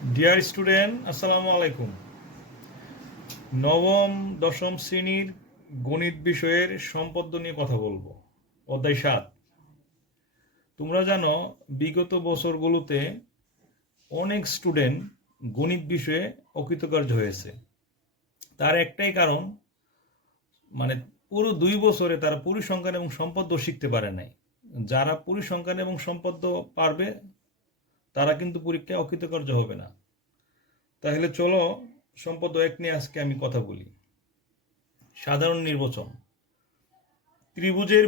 Dear student, আসসালামু আলাইকুম। নবম দশম শ্রেণীর গণিত বিষয়ের সম্পদ্য নিয়ে কথা বলবো। অধ্যায় 7। তোমরা জানো বিগত বছরগুলোতে অনেক স্টুডেন্ট গণিত বিষয়ে অকৃতকার্য হয়েছে। তার একটাই কারণ, মানে পুরো 2 বছরে তারা পরিসংখ্যান এবং সম্পদ্য শিখতে পারে নাই। যারা পরিসংখ্যান এবং সম্পদ্য পারবে তারা কিন্তু পরীক্ষায় অকৃতকার্য হবে না। তাহলে চলো সম্পদ্য 1 নিয়ে আজকে আমি কথা বলি। সাধারণ নির্বাচন। ত্রিভুজের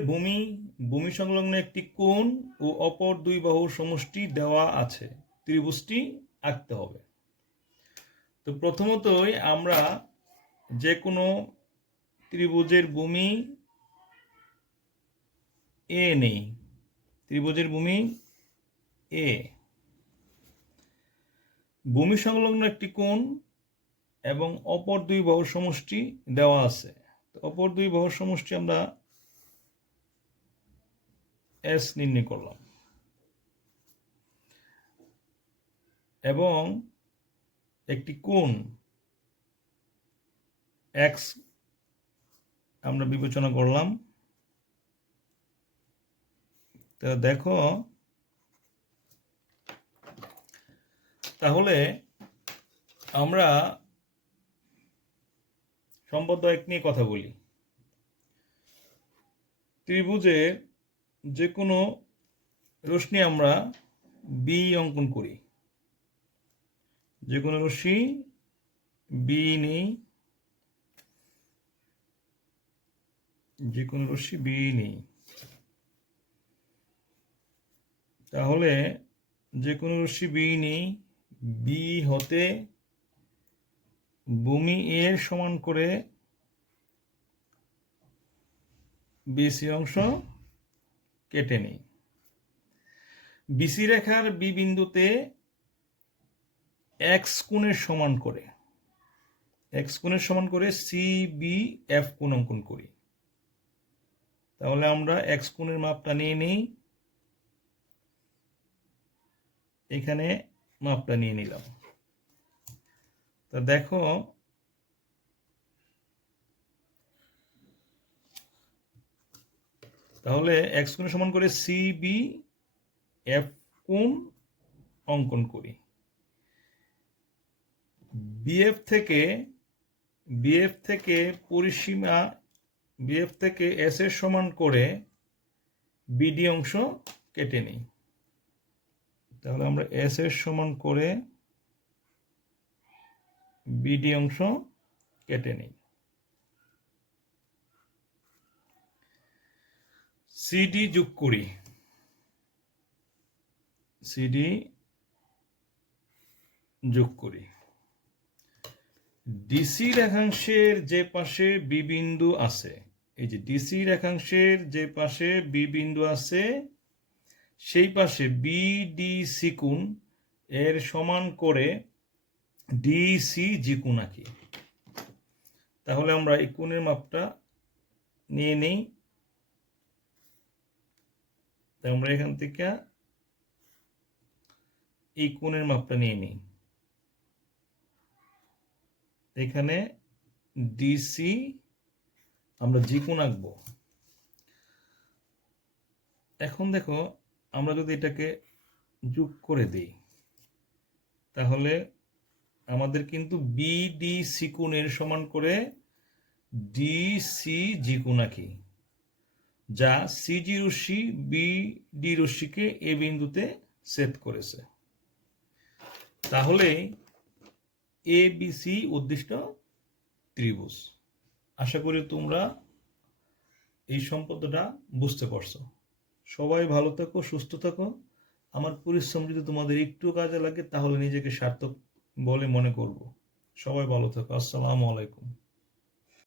ভূমি সংলগ্ন একটি কোণ ও অপর দুই বাহুর সমষ্টি দেওয়া আছে, ত্রিভুজটি আঁকতে হবে। তো প্রথমতই আমরা যে কোনো ত্রিভুজের ভূমি এ নেই। ত্রিভুজের ভূমি এ, ভূমি সংলগ্ন একটি কোণ এবং অপর দুই বাহুর সমষ্টি দেওয়া আছে। তো অপর দুই বাহুর সমষ্টি আমরা এস নির্ণয় করলাম এবং একটি কোণ এক্স আমরা বিবেচনা করলাম। তো দেখো, তাহলে আমরা সম্পদ্য 1 নিয়ে কথা বলি। ত্রিভুজের যে কোনো রশ্মি আমরা বি অঙ্কন করি। যে কোনো রশ্মি বি নেই, যে কোনো রশ্মি বি নেই। তাহলে যে কোনো রশ্মি বি নেই, বি হতে ভূমি এর সমান করে বিসি অংশ কেটে নেই। বিসি রেখার বি বিন্দুতে এক্স কোণের সমান করে সি বি এফ কোণ অঙ্কন করি। তাহলে আমরা এক্স কোণের মাপটা নিয়ে নিই, এখানে মাপটা নিয়ে নিলাম। তা দেখো, তাহলে এক্স কোণের সমান করে সি বি এফ কোণ অঙ্কন করি। বিএফ থেকে পরিসীমা, বিএফ থেকে এস এর সমান করে বিডি অংশ কেটে নিই। তাহলে আমরা এস এর সমান করে বিডি অংশ কেটে নিই। সিডি যোগ করি, সিডি যোগ করি। ডিসি রেখাংশের যে পাশে বি বিন্দু আছে, এই যে ডিসি রেখাংশের যে পাশে বি বিন্দু আছে সেই পাশে বিডিসি কোণ এর সমান করে ডিসি জি কোণ আঁকি। তাহলে আমরা এই কোণের মাপটা নিয়ে নেই। আমরা এখান থেকে এই কোণের মাপটা নিয়ে নিই। এখানে ডিসি আমরা জি কোণ আঁকবো। এখন দেখো, আমরা যদি এটাকে যোগ করে দিই তাহলে আমাদের কিন্তু বিডিসি কোণের সমান করে ডিসি জি কোণ আঁকি, যা সিজি রশ্মি বিডি রশ্মিকে এ বিন্দুতে ছেদ করেছে। তাহলে এ বি সি উদ্দিষ্ট ত্রিভুজ। আশা করি তোমরা এই সম্পদটা বুঝতে পারছো। সবাই ভালো থাকো, সুস্থ থাকো। আমার পরিশ্রম যদি তোমাদের একটু কাজে লাগে তাহলে নিজেকে সার্থক বলে মনে করব। সবাই ভালো থাকো। আসসালামু আলাইকুম।